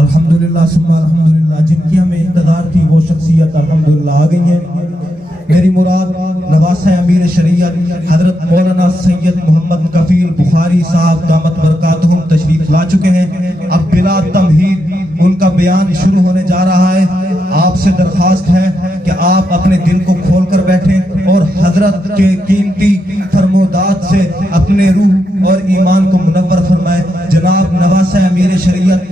الحمدللہ ثم الحمدللہ جن کی ہمیں انتظار تھی وہ شخصیت الحمدللہ آ گئی ہیں۔ میری مراد نواسہ امیر شریعت حضرت مولانا سید محمد کفیل بخاری صاحب دامت برکاتہم تشریف لا چکے ہیں۔ اب بلا تمہید ان کا بیان شروع ہونے جا رہا ہے۔ آپ سے درخواست ہے کہ آپ اپنے دل کو کھول کر بیٹھیں اور حضرت کے قیمتی فرمودات سے اپنے روح اور ایمان کو منور فرمائیں۔ جناب نواسہ امیر شریعت۔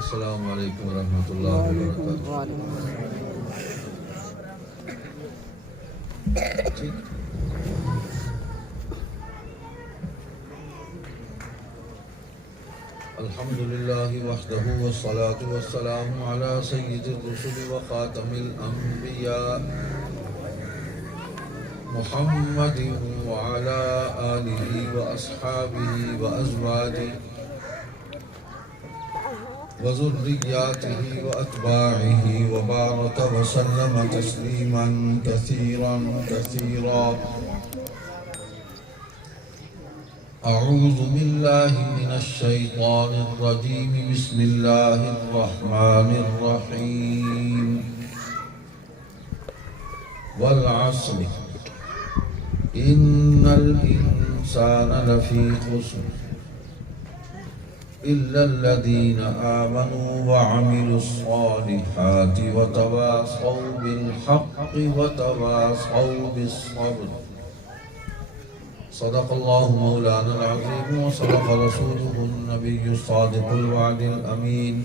السلام علیکم ورحمۃ اللہ وبرکاتہ۔ الحمد للہ وحدہ والصلاة والسلام علی سید الرسل وخاتم الانبیاء محمد وعلى آلہ واصحابہ وازواجہ وذرياته وأتباعه وبارك وسلم تسليما كثيرا كثيرا۔ أعوذ بالله من الشيطان الرجيم، بسم الله الرحمن الرحيم۔ والعصر إن الإنسان لفي خسر إلا الذين آمنوا وعملوا الصالحات وتواصوا بالحق وتواصوا بالصبر۔ صدق الله مولانا العظيم وصدق رسوله النبي الصادق الوعد الأمين۔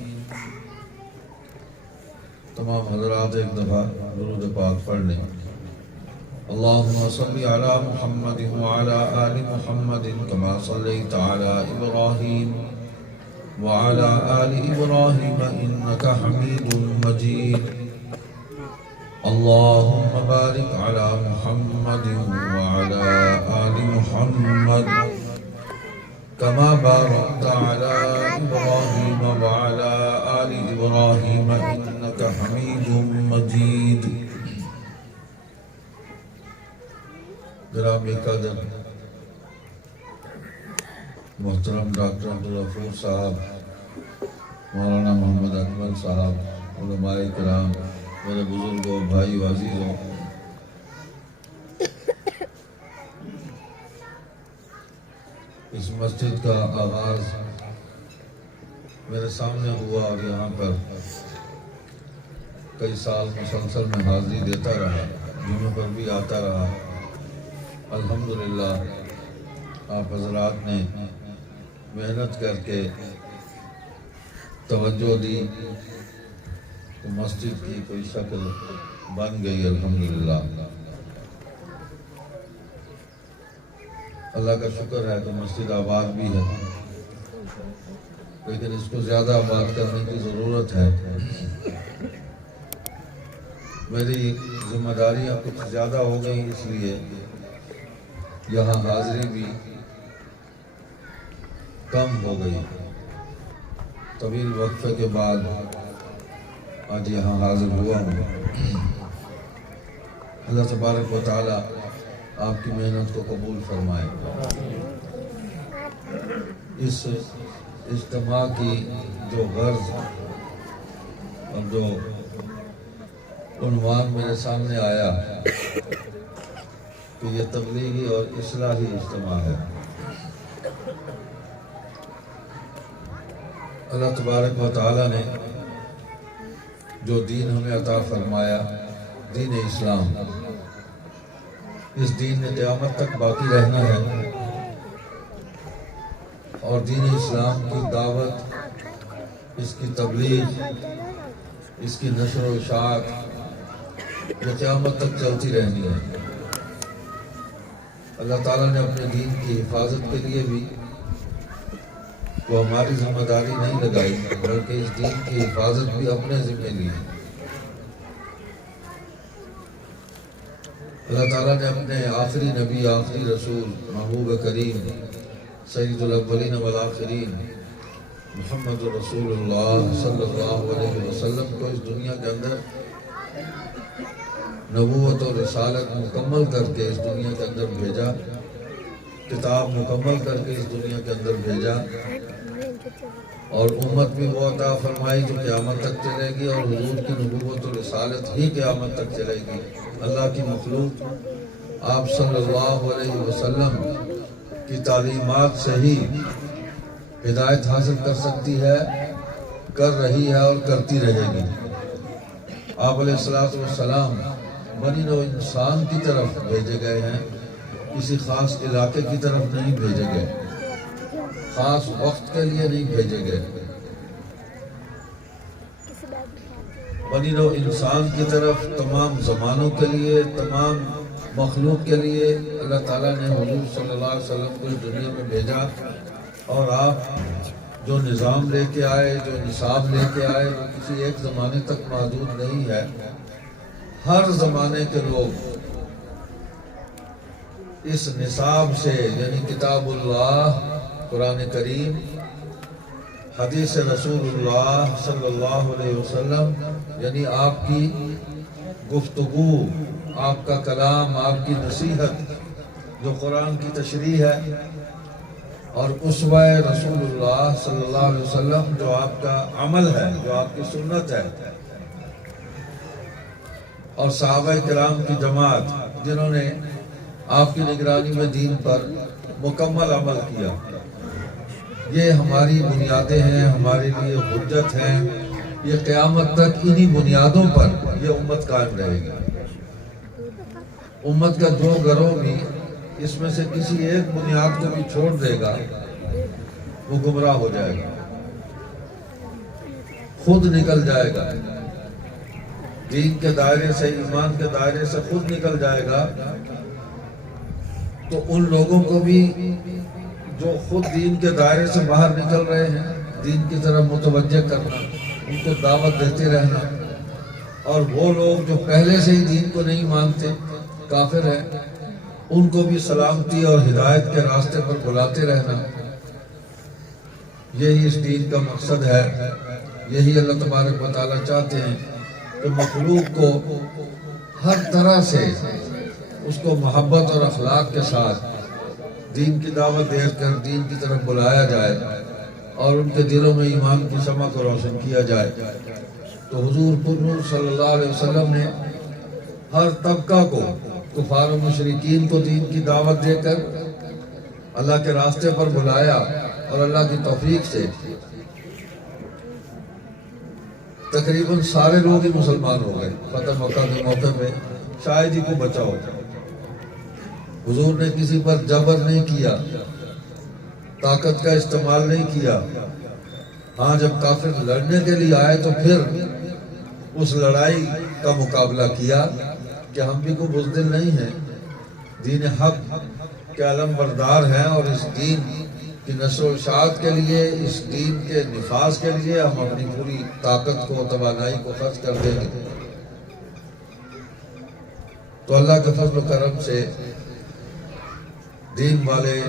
تمام حضرات ایک دفعہ درود پاک پڑھ لیں۔ اللهم صل على محمد وعلى آل محمد كما صليت على إبراهيم وعلى آل إبراهيم إنك حميد مجيد۔ اللهم بارك على محمد وعلى آل محمد كما باركت على إبراهيم وعلى آل إبراهيم إنك حميد مجيد۔ گرامی قدر محترم ڈاکٹر عبدالغفور صاحب، مولانا محمد اکمل صاحب، علماء کرام، میرے بزرگوں، بھائی عزیزوں، اس مسجد کا آغاز میرے سامنے ہوا اور یہاں پر کئی سال مسلسل میں حاضری دیتا رہا، جمعوں پر بھی آتا رہا۔ الحمدللہ آپ حضرات نے محنت کر کے توجہ دی تو مسجد کی کوئی شکل بن گئی۔ الحمدللہ اللہ کا شکر ہے کہ مسجد آباد بھی ہے، لیکن اس کو زیادہ آباد کرنے کی ضرورت ہے۔ میری ذمہ داریاں کچھ زیادہ ہو گئی، اس لیے یہاں حاضری بھی کم ہو گئی۔ طویل وقفے کے بعد آج یہاں حاضر ہوا ہوں۔ اللہ تبارک و تعالی آپ کی محنت کو قبول فرمائے۔ اس اجتماع کی جو غرض اور جو عنوان میرے سامنے آیا کہ یہ تبلیغی اور اصلاحی اجتماع ہے۔ اللہ تبارک و تعالی نے جو دین ہمیں عطا فرمایا، دین اسلام، اس دین نے قیامت تک باقی رہنا ہے، اور دین اسلام کی دعوت، اس کی تبلیغ، اس کی نشر و اشاعت یہ قیامت تک چلتی رہنی ہے۔ اللہ تعالیٰ نے اپنے دین کی حفاظت کے لیے بھی وہ ہماری ذمہ داری نہیں لگائی، بلکہ اس دین کی حفاظت بھی اپنے ذمہ لی۔ اللہ تعالیٰ نے اپنے آخری نبی، آخری رسول، محبوب کریم سید الاولین والآخرین محمد رسول اللہ صلی اللہ علیہ وسلم کو اس دنیا کے اندر نبوت اور رسالت مکمل کر کے اس دنیا کے اندر بھیجا، کتاب مکمل کر کے اس دنیا کے اندر بھیجا، اور امت بھی وہ عطا فرمائی جو قیامت تک چلے گی، اور حضور کی نبوت اور رسالت ہی قیامت تک چلے گی۔ اللہ کی مخلوق آپ صلی اللہ علیہ وسلم کی تعلیمات سے ہی ہدایت حاصل کر سکتی ہے، کر رہی ہے اور کرتی رہے گی۔ آپ علیہ السلام بنی نوع انسان کی طرف بھیجے گئے ہیں، کسی خاص علاقے کی طرف نہیں بھیجے گئے، خاص وقت کے لیے نہیں بھیجے گئے۔ بنی نوع انسان کی طرف تمام زمانوں کے لیے، تمام مخلوق کے لیے اللہ تعالیٰ نے حضور صلی اللہ علیہ وسلم کو اس دنیا میں بھیجا، اور آپ جو نظام لے کے آئے، جو نصاب لے کے آئے، وہ کسی ایک زمانے تک محدود نہیں ہے۔ ہر زمانے کے لوگ اس نصاب سے، یعنی کتاب اللہ، قرآن کریم، حدیث رسول اللہ صلی اللہ علیہ وسلم، یعنی آپ کی گفتگو، آپ کا کلام، آپ کی نصیحت جو قرآن کی تشریح ہے، اور اسوہ رسول اللہ صلی اللہ علیہ وسلم جو آپ کا عمل ہے، جو آپ کی سنت ہے، اور صحابہ کرام کی جماعت جنہوں نے آپ کی نگرانی میں دین پر مکمل عمل کیا، یہ ہماری بنیادیں ہیں، ہمارے لیے حجت ہیں۔ یہ قیامت تک انہی بنیادوں پر یہ امت قائم رہے گی۔ امت کا جو گروہ بھی اس میں سے کسی ایک بنیاد کو بھی چھوڑ دے گا، وہ گمراہ ہو جائے گا، خود نکل جائے گا دین کے دائرے سے، ایمان کے دائرے سے خود نکل جائے گا۔ تو ان لوگوں کو بھی جو خود دین کے دائرے سے باہر نکل رہے ہیں، دین کی طرف متوجہ کرنا، ان کو دعوت دیتے رہنا، اور وہ لوگ جو پہلے سے ہی دین کو نہیں مانتے، کافر ہیں، ان کو بھی سلامتی اور ہدایت کے راستے پر بلاتے رہنا۔ یہی اس دین کا مقصد ہے، یہی اللہ تبارک و تعالیٰ چاہتے ہیں کہ مخلوق کو ہر طرح سے اس کو محبت اور اخلاق کے ساتھ دین کی دعوت دے کر دین کی طرف بلایا جائے، اور ان کے دلوں میں ایمان کی شمع کو روشن کیا جائے۔ تو حضور پرنور صلی اللہ علیہ وسلم نے ہر طبقہ کو، کفار و مشرکین کو دین کی دعوت دے کر اللہ کے راستے پر بلایا، اور اللہ کی توفیق سے تقریباً سارے لوگ ہی مسلمان ہو گئے۔ فتح مکہ کے موقع پہ شاید ہی کو بچا ہو۔ حضور نے کسی پر جبر نہیں کیا، طاقت کا استعمال نہیں کیا۔ ہاں، جب کافر لڑنے کے لیے آئے تو پھر اس لڑائی کا مقابلہ کیا کہ ہم بھی کوئی بزدل نہیں ہیں، دین حق کے علم بردار ہیں، اور اس دین کی نشر و اشاعت کے لیے، اس دین کے نفاذ کے لیے ہم اپنی پوری طاقت کو، توانائی کو خرچ کر دیں گے۔ تو اللہ کے فضل و کرم سے دین والے،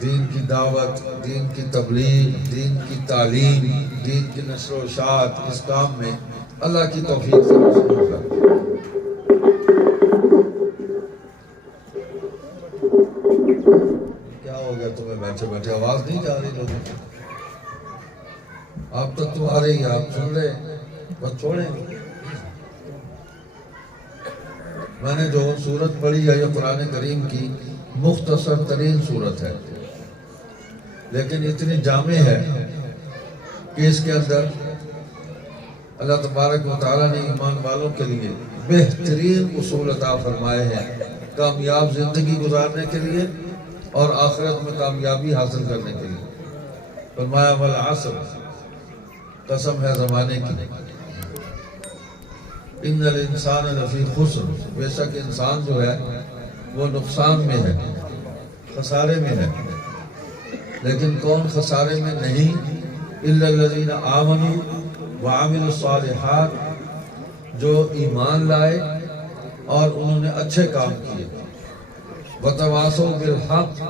دین کی دعوت، دین کی تبلیغ، دین کی تعلیم، دین کی نشر و اشاعت، اس کام میں اللہ کی توفیق سے مصروف ہے۔ کیا ہو گیا تمہیں بیٹھے بیٹھے؟ آواز نہیں جا رہی لوگوں کی؟ آپ تک تو آ رہی ہے، آپ سن رہے، بس چھوڑیں۔ میں نے جو سورت پڑھی ہے یہ قرآن کریم کی مختصر ترین سورت ہے، لیکن اتنی جامع ہے کہ اس کے اندر اللہ تبارک و تعالیٰ نے ایمان والوں کے لیے بہترین اصول عطا فرمائے ہیں، کامیاب زندگی گزارنے کے لیے اور آخرت میں کامیابی حاصل کرنے کے لیے۔ فرمایا والعصر، قسم ہے زمانے کی، ان الانسان لفی خسر، بے شک انسان جو ہے وہ نقصان میں ہے، خسارے میں ہے۔ لیکن کون خسارے میں نہیں؟ الا الذین آمنوا وعملوا الصالحات، جو ایمان لائے اور انہوں نے اچھے کام کیے. وتواصوا بالحق،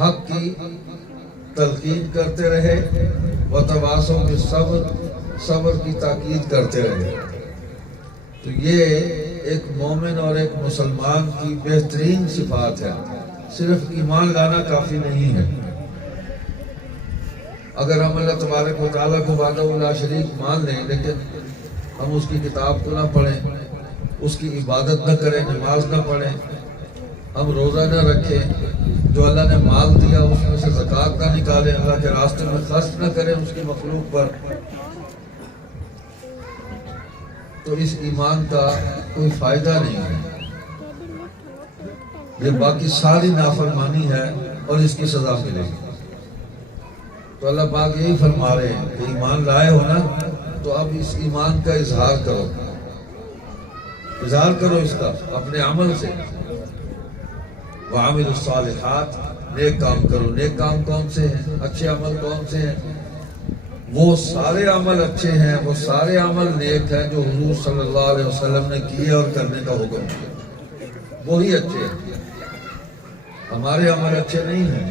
حق کی تلقین کرتے رہے. وتواصوا بالصبر، صبر کی تاکید کرتے رہے. تو یہ ایک مومن اور ایک مسلمان کی بہترین صفات ہے. صرف ایمان لانا کافی نہیں ہے. اگر ہم اللہ تبارک و تعالیٰ کو وحدہ لا شریک مان لیں لیکن ہم اس کی کتاب کو نہ پڑھیں، اس کی عبادت نہ کریں، نماز نہ پڑھیں، ہم روزہ نہ رکھیں، جو اللہ نے مال دیا اس میں سے زکوٰۃ نہ نکالیں، اللہ کے راستے میں خرچ نہ کریں اس کی مخلوق پر، تو اس ایمان کا کوئی فائدہ نہیں ہے. یہ باقی ساری نافرمانی ہے اور اس کی سزا ملے گی. تو اللہ پاک یہی فرما رہے ہیں کہ ایمان لائے ہو نا، تو اب اس ایمان کا اظہار کرو. اظہار کرو اس کا اپنے عمل سے. وَعَمِلُوا الصَّالِحَاتِ، نیک کام کرو. نیک کام کون سے ہیں؟ اچھے عمل کون سے ہیں؟ وہ سارے عمل اچھے ہیں، وہ سارے عمل نیک ہیں جو حضور صلی اللہ علیہ وسلم نے کیے اور کرنے کا حکم کیا، وہی اچھے ہیں. ہمارے عمل اچھے نہیں ہیں.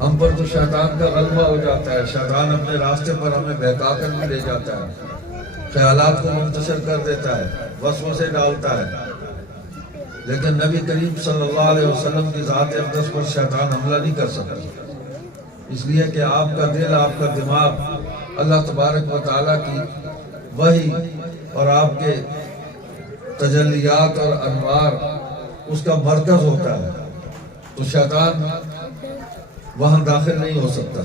ہم پر تو شیطان کا غلبہ ہو جاتا ہے. شیطان اپنے راستے پر ہمیں بہکا کر بھی لے جاتا ہے، خیالات کو منتشر کر دیتا ہے، وسوسے ڈالتا ہے. لیکن نبی کریم صلی اللہ علیہ وسلم کی ذات اقدس پر شیطان حملہ نہیں کر سکتا، اس لیے کہ آپ کا دل، آپ کا دماغ اللہ تبارک و تعالیٰ کی وحی اور آپ کے تجلیات اور انوار اس کا مرکز ہوتا ہے. تو شیطان وہاں داخل نہیں ہو سکتا.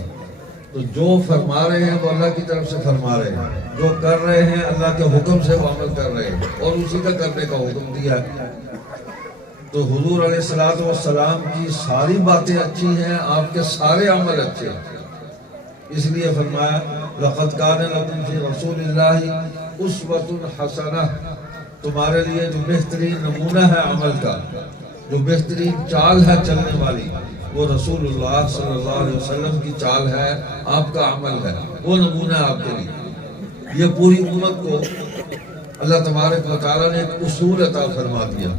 تو جو فرما رہے ہیں وہ اللہ کی طرف سے فرما رہے ہیں، جو کر رہے ہیں اللہ کے حکم سے وہ عمل کر رہے ہیں اور اسی کا کرنے کا حکم دیا ہے. تو حضور علیہ الصلوۃ والسلام کی ساری باتیں اچھی ہیں، آپ کے سارے عمل اچھے ہیں. اس لیے فرمایا لَقَدْ كَانَ لَكُمْ فِي رَسُولِ اللَّهِ أُسْوَةٌ حَسَنَةٌ، تمہارے لیے جو بہترین نمونہ ہے عمل کا، جو بہترین چال ہے چلنے والی، وہ رسول اللہ صلی اللہ علیہ وسلم کی چال ہے، آپ کا عمل ہے، وہ نمونہ ہے آپ کے لیے. یہ پوری امت کو اللہ تبارک و تعالیٰ نے ایک اصول عطا فرما دیا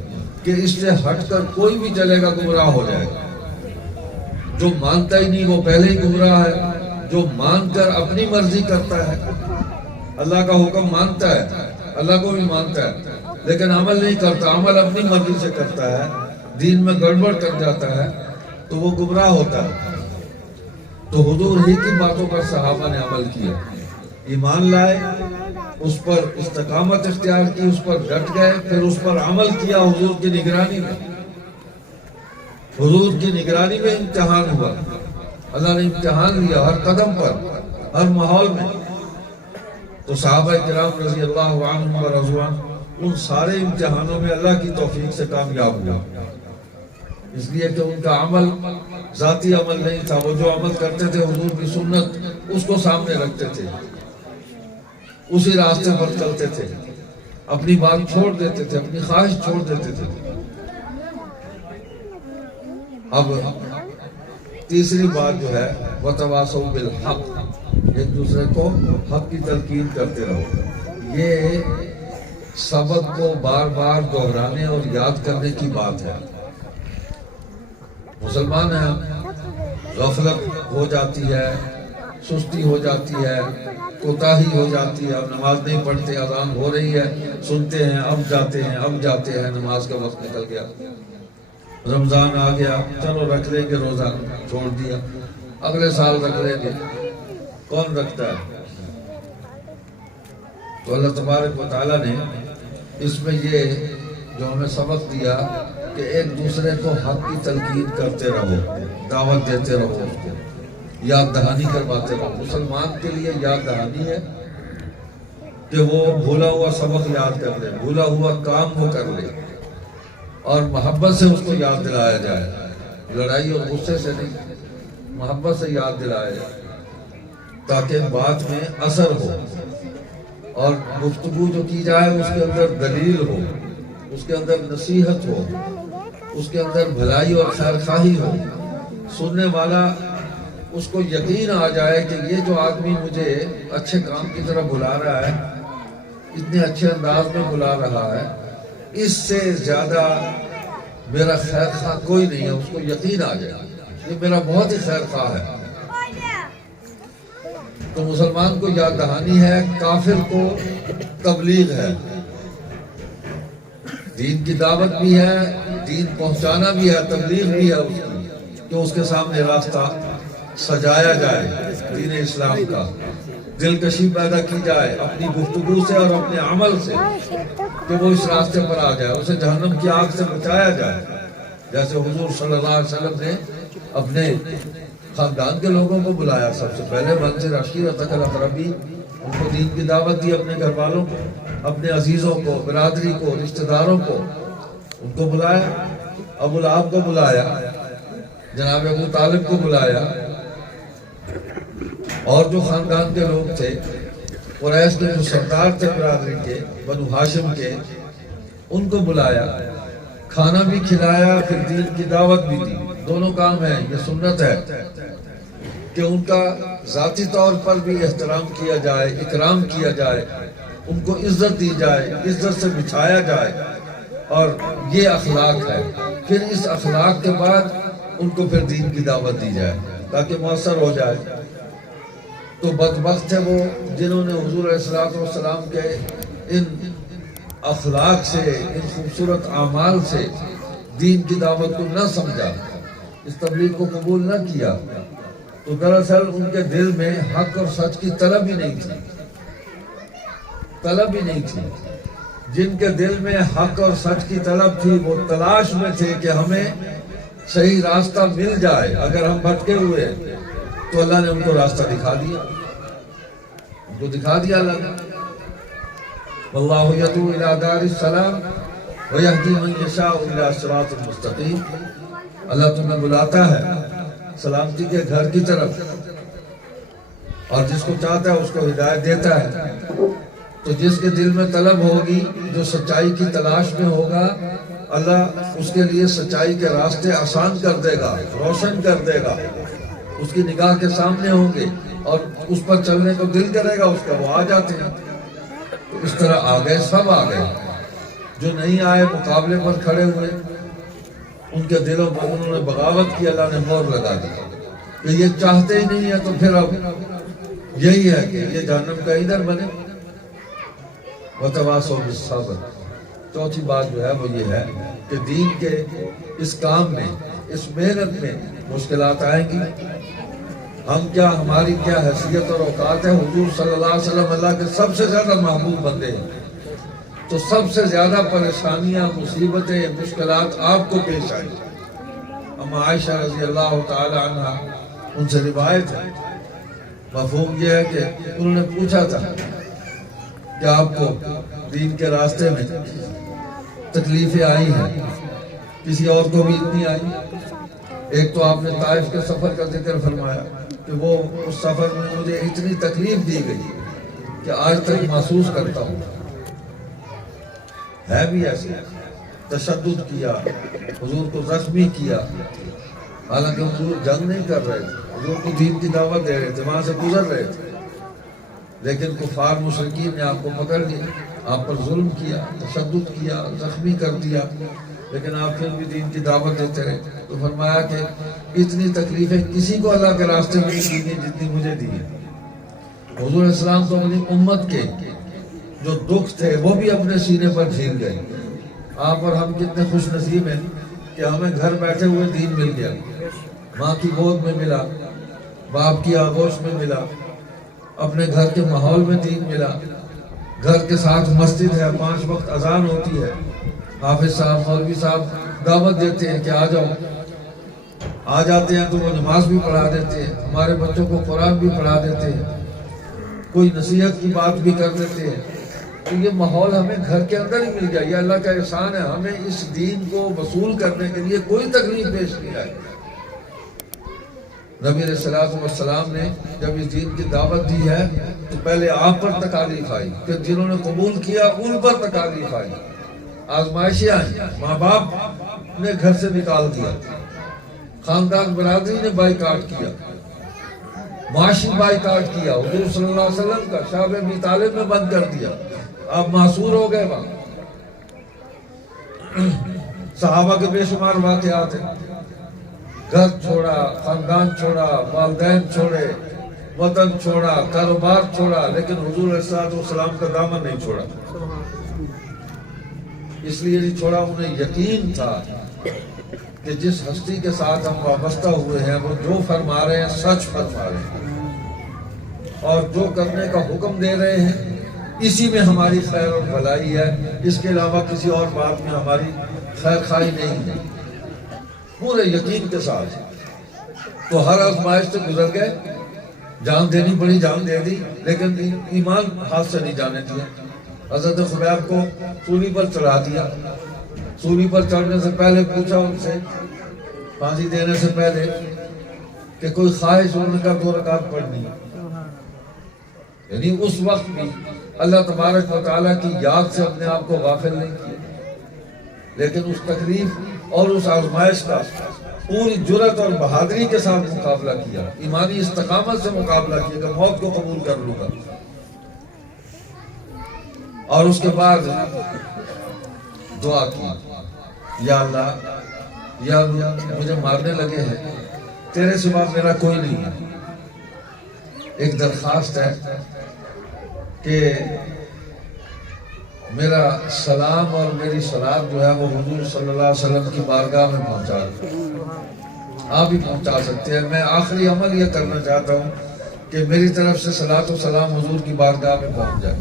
کہ اس سے ہٹ کر کوئی بھی چلے گا گمراہ ہو جائے گا. جو مانتا ہی نہیں وہ پہلے ہی گمراہ ہے. جو مان کر اپنی مرضی کرتا ہے، اللہ کا حکم مانتا ہے، اللہ کو بھی مانتا ہے، لیکن عمل نہیں کرتا، عمل اپنی مرضی سے کرتا ہے، دین میں گڑبڑ کر جاتا ہے، تو وہ گمراہ ہوتا ہے. تو حضور ہی کی باتوں پر صحابہ نے عمل کیا، ایمان لائے، اس پر استقامت اختیار کی، اس پر ڈٹ گئے، پھر اس پر عمل کیا حضور کی نگرانی میں. حضور کی نگرانی میں امتحان ہوا، اللہ نے امتحان لیا ہر قدم پر، ہر ماحول میں. تو صحابہ کرام رضی اللہ عنہم و رضوان ان سارے امتحانوں میں اللہ کی توفیق سے کامیاب ہوا، اس لیے کہ ان کا عمل ذاتی عمل نہیں تھا. وہ جو عمل کرتے تھے حضور کی سنت اس کو سامنے رکھتے تھے، اسی راستے پر چلتے تھے، اپنی بات چھوڑ دیتے تھے، اپنی خواہش چھوڑ دیتے تھے. اب تیسری بات جو ہے وَتَوَاصَوْا بِالْحَقِّ، ایک دوسرے کو حق کی تلقین کرتے رہو. یہ سبق کو بار بار دہرانے اور یاد کرنے کی بات ہے. مسلمان ہیں، غفلت ہو جاتی ہے، سستی ہو جاتی ہے، کوتاہی ہو جاتی ہے. اب نماز نہیں پڑھتے، اذان ہو رہی ہے، سنتے ہیں، اب جاتے ہیں، نماز کا وقت نکل گیا. رمضان آ گیا، چلو رکھ لیں گے روزہ، چھوڑ دیا، اگلے سال رکھ لیں گے. کون رکھتا ہے؟ تو اللہ تبارک و تعالیٰ نے اس میں یہ جو ہمیں سبق دیا کہ ایک دوسرے کو حق کی تلقین کرتے رہو، دعوت دیتے رہو، اس کو یاد دہانی کرواتے رہو. مسلمان کے لیے یاد دہانی ہے کہ وہ بھولا ہوا سبق یاد کر لے، بھولا ہوا کام وہ کر لے، اور محبت سے اس کو یاد دلایا جائے. لڑائی اور غصے سے نہیں، محبت سے یاد دلایا جائے تاکہ بات میں اثر ہو، اور گفتگو جو کی جائے اس کے اندر دلیل ہو، اس کے اندر نصیحت ہو، اس کے اندر بھلائی اور خیر خواہی ہو. سننے والا اس کو یقین آ جائے کہ یہ جو آدمی مجھے اچھے کام کی طرف بلا رہا ہے، اتنے اچھے انداز میں بلا رہا ہے، اس سے زیادہ میرا خیر خواہ کوئی نہیں ہے، اس کو یقین آ جائے یہ میرا بہت ہی خیر خواہ ہے۔ تو مسلمان کو یاد دہانی ہے، کافر کو تبلیغ ہے، دین کی دعوت بھی ہے، دین پہنچانا بھی ہے، تبلیغ بھی ہے اس کی، کہ اس کے سامنے راستہ سجایا جائے دین اسلام کا، دلکشی پیدا کی جائے اپنی گفتگو سے اور اپنے عمل سے، کہ وہ اس راستے پر آ جائے، اسے جہنم کی آگ سے بچایا جائے، جیسے حضور صلی اللہ علیہ وسلم نے اپنے خاندان کے لوگوں کو بلایا، سب سے پہلے منظر عشیرتک الاقربین، ان کو دین کی دعوت دی، اپنے گھر والوں کو، اپنے عزیزوں کو، برادری کو، رشتہ داروں کو، ان کو بلایا، ابو لہب کو بلایا، جناب ابو طالب کو بلایا، اور جو خاندان کے لوگ تھے، قریش کے جو سردار تھے برادری کے، بنو ہاشم کے، ان کو بلایا، کھانا بھی کھلایا، پھر دین کی دعوت بھی دی۔ دونوں کام ہیں، یہ سنت ہے کہ ان کا ذاتی طور پر بھی احترام کیا جائے، اکرام کیا جائے، ان کو عزت دی جائے، عزت سے بچھایا جائے، اور یہ اخلاق ہے۔ پھر اس اخلاق کے بعد ان کو پھر دین کی دعوت دی جائے تاکہ مؤثر ہو جائے۔ تو بدبخت تھے وہ جنہوں نے حضور علیہ السلام کے ان اخلاق سے، ان خوبصورت اعمال سے دین کی دعوت کو نہ سمجھا، اس تبلیغ کو قبول نہ کیا۔ تو دراصل ان کے دل میں حق اور سچ کی طلب ہی نہیں تھی، طلب ہی نہیں تھی۔ جن کے دل میں حق اور سچ کی طلب تھی وہ تلاش میں تھے کہ ہمیں صحیح راستہ مل جائے، اگر ہم بھٹکے ہوئے تو اللہ نے ان کو راستہ دکھا دیا، ان کو دکھا دیا اللہ نے۔ واللہ یدعو الی دار السلام ویہدی من یشاء الی صراط مستقیم، اللہ تمہیں بلاتا ہے سلامتی کے گھر کی طرف، اور جس کو چاہتا ہے اس کو ہدایت دیتا ہے۔ تو جس کے دل میں طلب ہوگی، جو سچائی کی تلاش میں ہوگا، اللہ اس کے لیے سچائی کے راستے آسان کر دے گا، روشن کر دے گا، اس کی نگاہ کے سامنے ہوں گے، اور اس پر چلنے کو دل کرے گا اس کا، وہ آ جاتے ہیں۔ تو اس طرح آ گئے، سب آ گئے، جو نہیں آئے مقابلے پر کھڑے ہوئے، ان کے دلوں پر انہوں نے بغاوت کی، اللہ نے مہر لگا دی کہ یہ چاہتے ہی نہیں ہے، تو پھر اب یہی ہے کہ یہ جہنم کا ایندھن بنے۔ وتواصوا بالصبر، چوتھی بات جو ہے وہ یہ ہے کہ دین کے اس کام میں، اس محنت میں مشکلات آئیں گی۔ ہم کیا، ہماری کیا حیثیت اور اوقات ہے؟ حضور صلی اللہ علیہ وسلم اللہ کے سب سے زیادہ محبوب بندے ہیں، تو سب سے زیادہ پریشانیاں، مصیبتیں، مشکلات آپ کو پیش آئی۔ اما عائشہ رضی اللہ تعالی عنہ، ان سے روایت ہے، مفہوم یہ ہے کہ انہوں نے پوچھا تھا کہ آپ کو دین کے راستے میں تکلیفیں آئی ہیں، کسی اور کو بھی اتنی آئی؟ ایک تو آپ نے طائف کے سفر کا ذکر فرمایا کہ وہ اس سفر میں مجھے اتنی تکلیف دی گئی کہ آج تک محسوس کرتا ہوں۔ ہے بھی ایسے، تشدد کیا، حضور کو زخمی کیا، حالانکہ حضور جنگ نہیں کر رہے تھے، حضور کو دین کی دعوت دے رہے تھے، وہاں سے گزر رہے تھے، لیکن کفار مشرکین نے آپ کو پکڑ لیا، آپ پر ظلم کیا، تشدد کیا، زخمی کر دیا، لیکن آپ پھر بھی دین کی دعوت دیتے رہے۔ تو فرمایا کہ اتنی تکلیفیں کسی کو اللہ کے راستے میں نہیں دی گئی جتنی مجھے دی ہیں۔ حضور اسلام تو اپنی امت کے جو دکھ تھے وہ بھی اپنے سینے پر جھیل گئے۔ آپ اور ہم کتنے خوش نصیب ہیں کہ ہمیں گھر بیٹھے ہوئے دین مل گیا، ماں کی گود میں ملا، باپ کی آغوش میں ملا، اپنے گھر کے ماحول میں دین ملا، گھر کے ساتھ مسجد ہے، 5 وقت اذان ہوتی ہے، حافظ صاحب، مولوی صاحب دعوت دیتے ہیں کہ آ جاؤ، آ جاتے ہیں تو وہ نماز بھی پڑھا دیتے ہیں، ہمارے بچوں کو قرآن بھی پڑھا دیتے ہیں، کوئی نصیحت کی بات بھی کر دیتے ہیں۔ تو یہ ماحول ہمیں گھر کے اندر ہی مل گیا، یہ اللہ کا احسان ہے، ہمیں اس دین کو وصول کرنے کے لیے کوئی تکلیف پیش نہیں آئی۔ نبی علیہ السلام نے جب اس دین کی دعوت دی ہے تو پہلے آپ پر تکالیف آئی، پھر جنہوں نے قبول کیا ان پر تکالیف آئی، آزمائشیں آئیں، ماں باپ نے گھر سے نکال دیا، خاندان برادری نے بائیکاٹ کیا، معاشی بائیکاٹ کیا، حضور صلی اللہ علیہ وسلم کا شعب ابی طالب میں بند کر دیا، آپ معصور ہو گئے وہاں۔ صحابہ کے بے شمار واقعات ہیں، گھر چھوڑا، خاندان چھوڑا، والدین چھوڑے، وطن چھوڑا، کاروبار چھوڑا، لیکن حضور علیہ السلام کا دامن نہیں چھوڑا۔ اس لیے نہیں چھوڑا، انہیں یقین تھا کہ جس ہستی کے ساتھ ہم وابستہ ہوئے ہیں وہ جو فرما رہے ہیں سچ فرما رہے ہیں، اور جو کرنے کا حکم دے رہے ہیں اسی میں ہماری خیر اور بھلائی ہے، اس کے علاوہ کسی اور بات میں ہماری خیر خواہی نہیں ہے، پورے یقین کے ساتھ۔ تو ہر آزمائش سے گزر گئے، جان دینی پڑی، جان دے دی، لیکن ایمان ہاتھ سے نہیں جانے دیا۔ حضرت خبیب کو سولی پر چڑھا دیا، سولی پر چڑھنے سے پہلے پوچھا ان سے، پھانسی دینے سے پہلے، کہ کوئی خواہش ان کا 2 رکعت پڑھنی، یعنی اس وقت بھی اللہ تبارک و تعالیٰ کی یاد سے اپنے آپ کو غافل نہیں کیا، لیکن اس تکلیف اور اس آزمائش کا پوری جرأت اور بہادری کے ساتھ مقابلہ کیا، ایمانی استقامت سے مقابلہ کیا کہ موت کو قبول کر لوں گا۔ اور اس کے بعد دعا کی، یا اللہ، یا مجھے مارنے لگے ہیں، تیرے سوا میرا کوئی نہیں ہے، ایک درخواست ہے کہ میرا سلام اور میری صلات جو ہے وہ حضور صلی اللہ علیہ وسلم کی بارگاہ میں پہنچا دیں۔ آپ بھی پہنچا سکتے ہیں، میں آخری عمل یہ کرنا چاہتا ہوں کہ میری طرف سے صلات و سلام حضور کی بارگاہ میں پہنچ جائے۔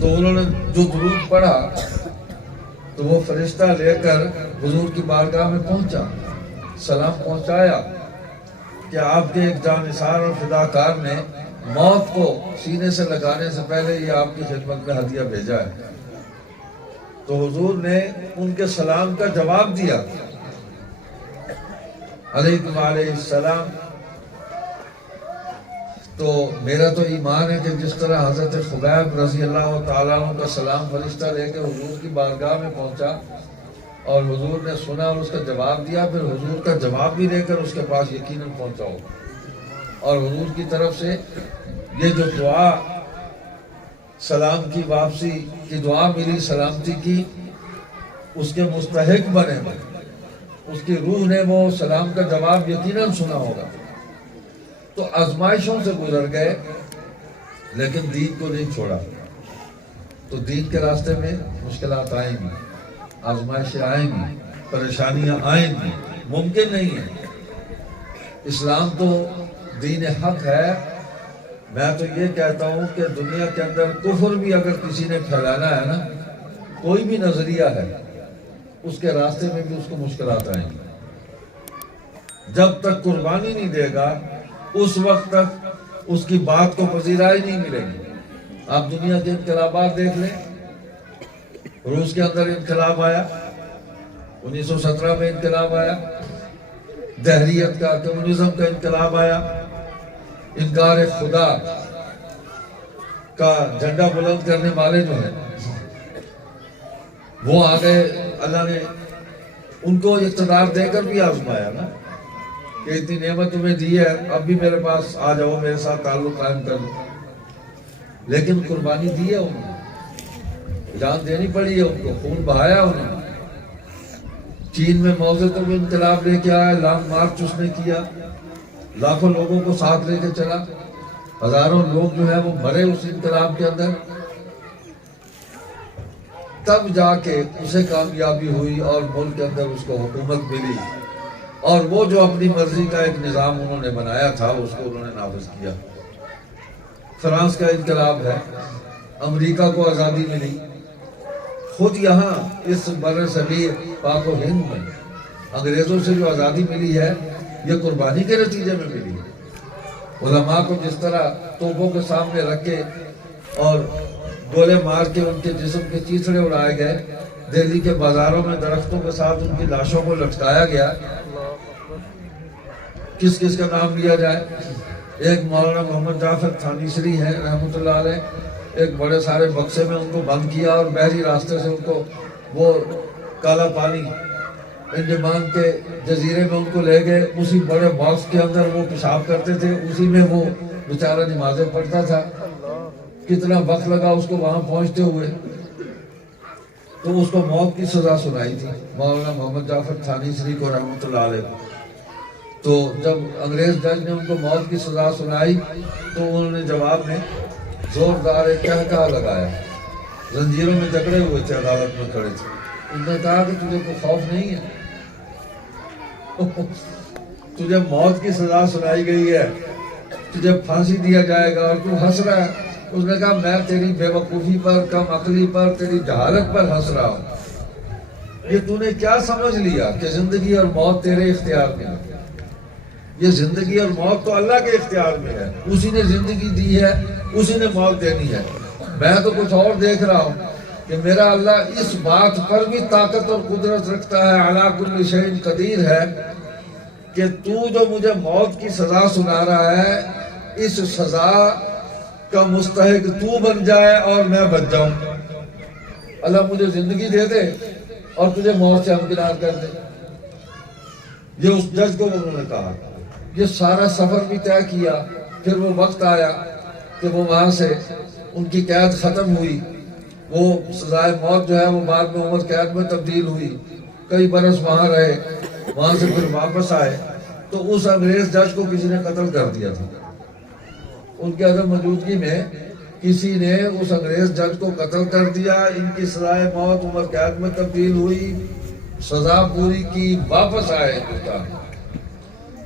تو انہوں نے جو درود پڑھا تو وہ فرشتہ لے کر حضور کی بارگاہ میں پہنچا، سلام پہنچایا کہ آپ کے ایک جانثار اور فداکار نے موت کو سینے سے لگانے سے پہلے یہ آپ کی خدمت میں ہدیہ بھیجا ہے۔ تو حضور نے ان کے سلام کا جواب دیا، علیکم علیہ السلام۔ تو میرا تو ایمان ہے کہ جس طرح حضرت خبیب رضی اللہ تعالیٰ عنہ کا سلام فرشتہ لے کے حضور کی بارگاہ میں پہنچا اور حضور نے سنا اور اس کا جواب دیا، پھر حضور کا جواب بھی لے کر اس کے پاس یقیناً پہنچا ہو، اور حضور کی طرف سے یہ جو دعا سلام کی واپسی کی دعا ملی، سلامتی کی، اس کے مستحق بنے، اس کی روح نے وہ سلام کا جواب یقیناً سنا ہوگا۔ تو آزمائشوں سے گزر گئے لیکن دین کو نہیں چھوڑا۔ تو دین کے راستے میں مشکلات آئیں گی، آزمائشیں آئیں گی، پریشانیاں آئیں گی، ممکن نہیں ہے۔ اسلام تو دین حق ہے۔ میں تو یہ کہتا ہوں کہ دنیا کے اندر کفر بھی اگر کسی نے پھیلانا ہے نا، کوئی بھی نظریہ ہے، اس کے راستے میں بھی اس کو مشکلات آئیں گی۔ جب تک قربانی نہیں دے گا اس وقت تک اس کی بات کو پذیرائی نہیں ملے گی۔ آپ دنیا کے انقلابات دیکھ لیں، روس کے اندر انقلاب آیا، 1917 میں انقلاب آیا، دہریت کا، کمیونزم کا انقلاب آیا، انکار خدا کا جھنڈا بلند کرنے والے جو ہیں وہ آگے، اللہ نے ان کو اقتدار دے کر بھی آزمایا نا، کہ اتنی نعمت تمہیں دی ہے، اب بھی میرے پاس آ جاؤ، میرے ساتھ تعلق قائم کر لو۔ لیکن قربانی دی ہے انہوں نے، جان دینی پڑی ہے ان کو، خون بہایا انہوں نے۔ چین میں موضوع کو بھی انقلاب لے کے آیا، لانگ مارچ اس نے کیا، لاکھوں لوگوں کو ساتھ لے کے چلا، ہزاروں لوگ جو ہے وہ مرے اس انقلاب کے اندر، تب جا کے اسے کامیابی ہوئی اور ملک کے اندر اس کو حکومت ملی، اور وہ جو اپنی مرضی کا ایک نظام انہوں نے بنایا تھا اس کو انہوں نے نافذ کیا۔ فرانس کا انقلاب ہے، امریکہ کو آزادی ملی، خود یہاں اس بر صغیر پاک و ہند میں انگریزوں سے جو آزادی ملی ہے یہ قربانی کے نتیجے میں ملی ہے۔ علماء کو جس طرح توپوں کے سامنے رکھ کے اور گولے مار کے ان کے جسم کے چیتڑے اڑائے گئے، دہلی کے بازاروں میں درختوں کے ساتھ ان کی لاشوں کو لٹکایا گیا، کس کس کا نام لیا جائے؟ ایک مولانا محمد جعفر تھانیسری ہے رحمۃ اللہ علیہ، ایک بڑے سارے بکسے میں ان کو بند کیا اور بحری راستے سے ان کو وہ کالا پانی انڈمان کے جزیرے میں ان کو لے گئے، اسی بڑے باکس کے اندر وہ پیشاب کرتے تھے، اسی میں وہ بیچارہ نمازیں پڑھتا تھا۔ کتنا وقت لگا اس کو وہاں پہنچتے ہوئے، تو اس کو موت کی سزا سنائی تھی مولانا محمد جعفر تھانی شری کو رحمۃ اللہ علیہ کو۔ تو جب انگریز جج نے ان کو موت کی سزا سنائی تو انہوں نے جواب میں زوردار کہا لگایا، زنجیروں میں جکڑے ہوئے تھے، عدالت میں کھڑے تھے۔ انہوں نے کہا کہ تجھے کوئی خوف نہیں ہے؟ تجھے موت کی سزا سنائی گئی ہے، تجھے پھانسی دیا جائے گا اور تو ہنس رہا ہے۔ اس نے کہا میں تیری بے وقوفی پر، کم عقلی پر، تیری جہالت پر ہنس رہا ہوں۔ یہ تو نے کیا سمجھ لیا کہ زندگی اور موت تیرے اختیار میں ہے؟ یہ زندگی اور موت تو اللہ کے اختیار میں ہے، اسی نے زندگی دی ہے، اسی نے موت دینی ہے۔ میں تو کچھ اور دیکھ رہا ہوں کہ میرا اللہ اس بات پر بھی طاقت اور قدرت رکھتا ہے، علی کل شیء قدیر ہے، کہ تو جو مجھے موت کی سزا سنا رہا ہے، اس سزا کا مستحق تو بن جائے اور میں بن جاؤں۔ اللہ مجھے زندگی دے دے اور تجھے موت سے ہمکنار کر دے۔ یہ اس جج کو انہوں نے کہا۔ یہ سارا سفر بھی طے کیا، پھر وہ وقت آیا کہ وہ وہاں سے ان کی قید ختم ہوئی، وہ سزائے موت جو ہے وہ بعد میں عمر قید میں تبدیل ہوئی، کئی برس وہاں رہے، وہاں سے پھر واپس آئے تو اس انگریز جج کو کسی نے قتل کر دیا تھا۔ ان کے عدم موجودگی میں کسی نے اس انگریز جج کو قتل کر دیا، ان کی سزائے موت عمر قید میں تبدیل ہوئی، سزا پوری کی، واپس آئے ہندوستان۔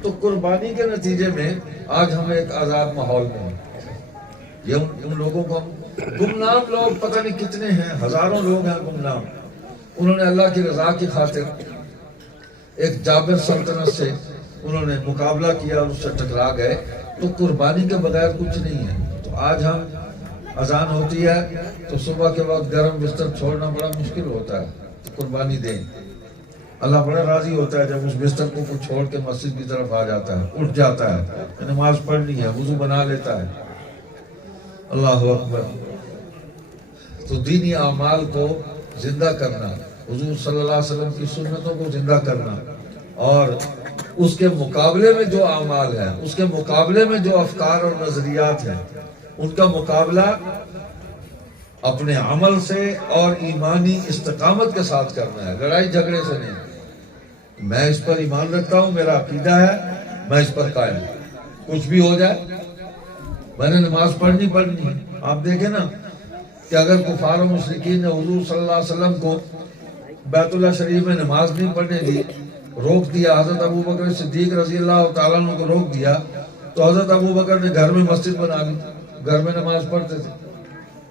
تو قربانی کے نتیجے میں آج ہم ایک آزاد ماحول میں ہیں۔ یہ ان لوگوں کو گمنام لوگ پتہ نہیں کتنے ہیں، ہزاروں لوگ ہیں گمنام، انہوں نے اللہ کی رضا کی خاطر ایک جابر سلطنت سے انہوں نے مقابلہ کیا اور اس سے ٹکرا گئے۔ تو قربانی کے بغیر کچھ نہیں ہے۔ تو آج ہم اذان ہوتی ہے تو صبح کے وقت گرم بستر چھوڑنا بڑا مشکل ہوتا ہے، تو قربانی دیں۔ اللہ بڑا راضی ہوتا ہے جب اس بستر کو چھوڑ کے مسجد کی طرف آ جاتا ہے، اٹھ جاتا ہے، نماز پڑھنی ہے، وضو بنا لیتا ہے۔ اللہ اکبر۔ تو دینی اعمال کو زندہ کرنا، حضور صلی اللہ علیہ وسلم کی سنتوں کو زندہ کرنا، اور اس کے مقابلے میں جو اعمال ہیں، اس کے مقابلے میں جو افکار اور نظریات ہیں، ان کا مقابلہ اپنے عمل سے اور ایمانی استقامت کے ساتھ کرنا ہے، لڑائی جھگڑے سے نہیں۔ میں اس پر ایمان رکھتا ہوں، میرا عقیدہ ہے، میں اس پر قائم ہوں، کچھ بھی ہو جائے میں نے نماز پڑھنی ہے۔ آپ دیکھیں نا کہ اگر کفار و مشرکین نے حضور صلی اللہ علیہ وسلم کو بیت اللہ شریف میں نماز نہیں پڑھنے دی، روک دیا، حضرت ابو بکر صدیق رضی اللہ تعالیٰ عنہ کو روک دیا، تو حضرت ابو بکر نے گھر میں مسجد بنا لی، گھر میں نماز پڑھتے تھے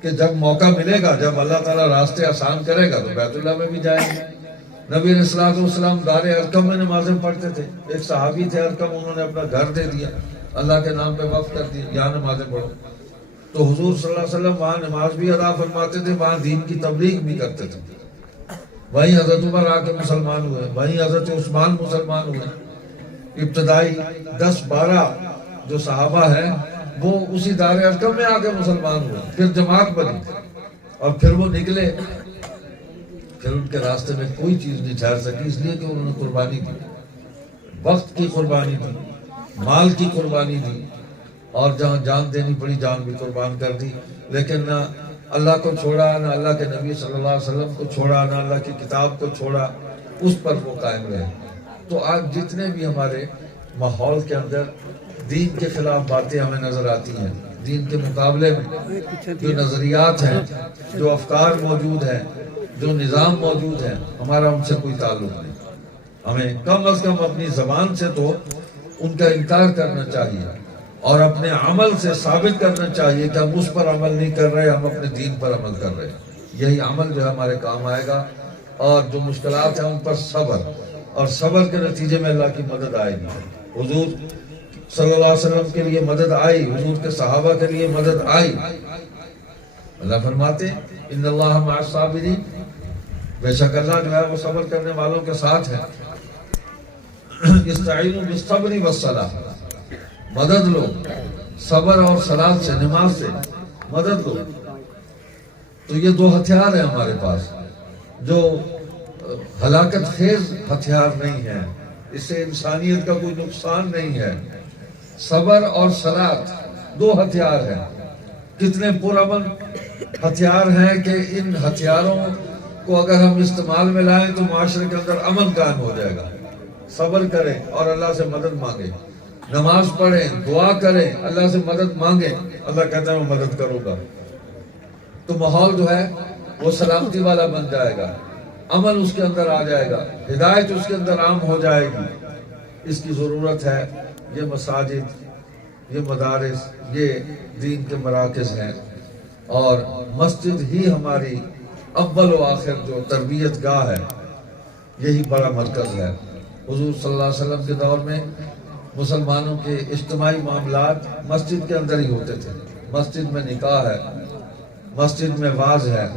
کہ جب موقع ملے گا، جب اللہ تعالیٰ راستے آسان کرے گا تو بیت اللہ میں بھی جائیں گے۔ نبی علیہ الصلوۃ والسلام دار ارقم میں نمازیں پڑھتے تھے، ایک صحابی تھے ارقم، انہوں نے اپنا گھر دے دیا، اللہ کے نام پہ وقف کر دیا، یہاں نمازیں پڑھو۔ تو حضور صلی اللہ علیہ وسلم وہاں نماز بھی ادا فرماتے تھے، وہاں دین کی تبلیغ بھی کرتے تھے۔ وہیں حضرت عمر آ کے مسلمان ہوئے، وہیں حضرت عثمان مسلمان ہوئے۔ ابتدائی 10-12 جو صحابہ ہیں وہ اسی دار ارقم میں آ کے مسلمان ہوئے، پھر جماعت بنی اور پھر وہ نکلے، پھر ان کے راستے میں کوئی چیز نہیں ٹھہر سکی، اس لیے کہ انہوں نے قربانی دی، وقت کی قربانی دی، مال کی قربانی دی، اور جہاں جان دینی پڑی جان بھی قربان کر دی، لیکن نہ اللہ کو چھوڑا، نہ اللہ کے نبی صلی اللہ علیہ وسلم کو چھوڑا، نہ اللہ کی کتاب کو چھوڑا، اس پر وہ قائم رہے۔ تو آج جتنے بھی ہمارے ماحول کے اندر دین کے خلاف باتیں ہمیں نظر آتی ہیں، دین کے مقابلے میں جو نظریات ہیں، جو افکار موجود ہیں، جو نظام موجود ہے، ہمارا ان سے کوئی تعلق نہیں۔ ہمیں کم از کم اپنی زبان سے تو ان کا انکار کرنا چاہیے، اور اپنے عمل سے ثابت کرنا چاہیے کہ ہم اس پر عمل نہیں کر رہے، ہم اپنے دین پر عمل کر رہے ہیں۔ یہی عمل جو ہے ہمارے کام آئے گا، اور جو مشکلات ہیں ان پر صبر، اور صبر کے نتیجے میں اللہ کی مدد آئے گی۔ حضور صلی اللہ علیہ وسلم کے لیے مدد آئی، حضور کے صحابہ کے لیے مدد آئی۔ اللہ فرماتے ان اللہ مع الصابرین، بے شک اللہ جو ہے وہ صبر کرنے والوں کے ساتھ ہے۔ استعینوا بالصبر والصلاۃ، مدد لو صبر اور صلاۃ سے، نماز سے مدد لو۔ تو یہ دو ہتھیار ہیں ہمارے پاس جو ہلاکت خیز ہتھیار نہیں ہیں، اس سے انسانیت کا کوئی نقصان نہیں ہے۔ صبر اور صلاۃ دو ہتھیار ہیں، کتنے پرامن ہتھیار ہیں کہ ان ہتھیاروں کو اگر ہم استعمال میں لائیں تو معاشرے کے اندر امن قائم ہو جائے گا. صبر کریں اور اللہ سے مدد مانگیں، نماز پڑھیں، دعا کریں، اللہ سے مدد مانگیں، اللہ کہتا ہے میں مدد کروں گا. تو ماحول جو ہے وہ سلامتی والا بن جائے گا، امن اس کے اندر آ جائے گا، ہدایت اس کے اندر عام ہو جائے گی. اس کی ضرورت ہے. یہ مساجد، یہ مدارس، یہ دین کے مراکز ہیں، اور مسجد ہی ہماری اول و آخر جو تربیت گاہ ہے، یہی بڑا مرکز ہے. حضور صلی اللہ علیہ وسلم کے دور میں مسلمانوں کے اجتماعی معاملات مسجد کے اندر ہی ہوتے تھے. مسجد میں نکاح ہے، مسجد میں واعظ ہے،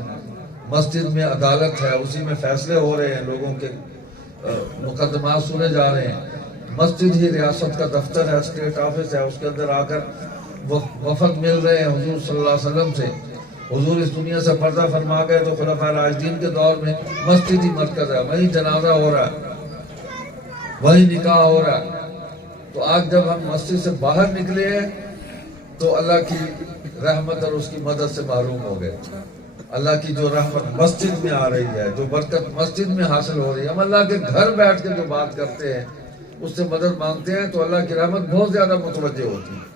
مسجد میں عدالت ہے، اسی میں فیصلے ہو رہے ہیں، لوگوں کے مقدمات سنے جا رہے ہیں. مسجد ہی ریاست کا دفتر ہے، اسٹیٹ آفس ہے، اس کے اندر آ کر وفد مل رہے ہیں حضور صلی اللہ علیہ وسلم سے. حضور اس دنیا سے پردہ فرما گئے تو خلفائے راشدین کے دور میں مسجد ہی مرکز ہے، وہیں جنازہ ہو رہا ہے، وہیں نکاح ہو رہا ہے. تو آج جب ہم مسجد سے باہر نکلے ہیں تو اللہ کی رحمت اور اس کی مدد سے محروم ہو گئے. اللہ کی جو رحمت مسجد میں آ رہی ہے، جو برکت مسجد میں حاصل ہو رہی ہے، ہم اللہ کے گھر بیٹھ کے جو بات کرتے ہیں، اس سے مدد مانگتے ہیں، تو اللہ کی رحمت بہت زیادہ متوجہ ہوتی ہے.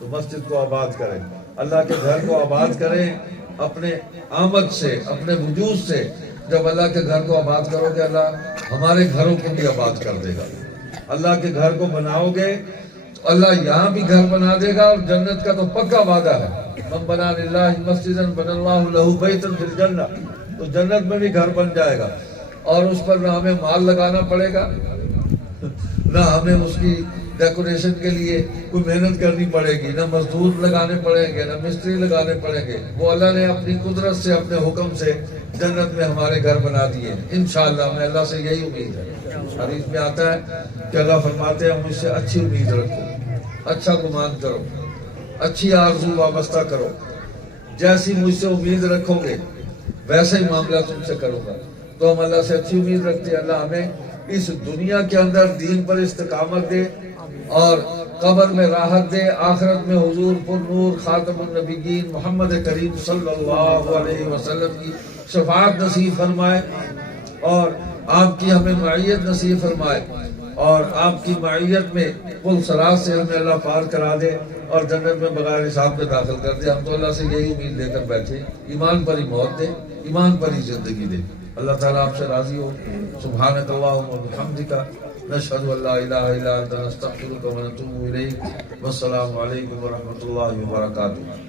تو مسجد کو آباد کریں، اللہ کے گھر کو آباد کریں. اپنے آمد سے، اپنے وجود سے جب اللہ کے گھر کو آباد کرو گے، اللہ ہمارے گھروں کو بھی آباد کر دے گا. اللہ کے گھر کو بناؤ گے تو اللہ یہاں بھی گھر بنا دے گا، اور جنت کا تو پکا وعدہ ہے. من بنا للہ مسجدا بنى اللہ لہ بیتا فی الجنہ، تو جنت میں بھی گھر بن جائے گا. اور اس پر نہ ہمیں مال لگانا پڑے گا، نہ ہمیں اس کی ڈیکوریشن کے لیے کوئی محنت کرنی پڑے گی، نہ مزدور لگانے پڑیں گے، نہ مستری لگانے پڑیں گے. وہ اللہ نے اپنی قدرت سے، اپنے حکم سے جنت میں ہمارے گھر بنا دیے. انشاءاللہ ہمیں اللہ سے یہی امید ہے. حدیث میں آتا ہے کہ اللہ فرماتے ہیں مجھ سے اچھی امید رکھو، اچھا گمان کرو، اچھی آرزو وابستہ کرو. جیسی مجھ سے امید رکھو گے ویسے ہی معاملہ تم سے کروں گا. تو ہم اللہ سے اچھی امید رکھتے ہیں. اللہ ہمیں اس دنیا کے اندر دین پر استقامت دے، اور قبر میں راحت دے، آخرت میں حضور پر نور خاتم النبیین محمد کریم صلی اللہ علیہ وسلم کی شفاعت نصیب فرمائے، اور آپ کی ہمیں معیت نصیب فرمائے، اور آپ کی معیت میں پل صراط سے ہمیں اللہ پار کرا دے، اور جنت میں بغیر حساب کے داخل کر دے. ہم تو اللہ سے یہی امید لے کر بیٹھے. ایمان پر ہی موت دے، ایمان پر ہی زندگی دے. اللہ تعالیٰ آپ سے راضی ہو. سبحانک اللہم و بحمدک، نشہد ان لا الہ الا انت، نستغفرک و نتوب الیک. والسلام علیکم ورحمۃ اللہ وبرکاتہ.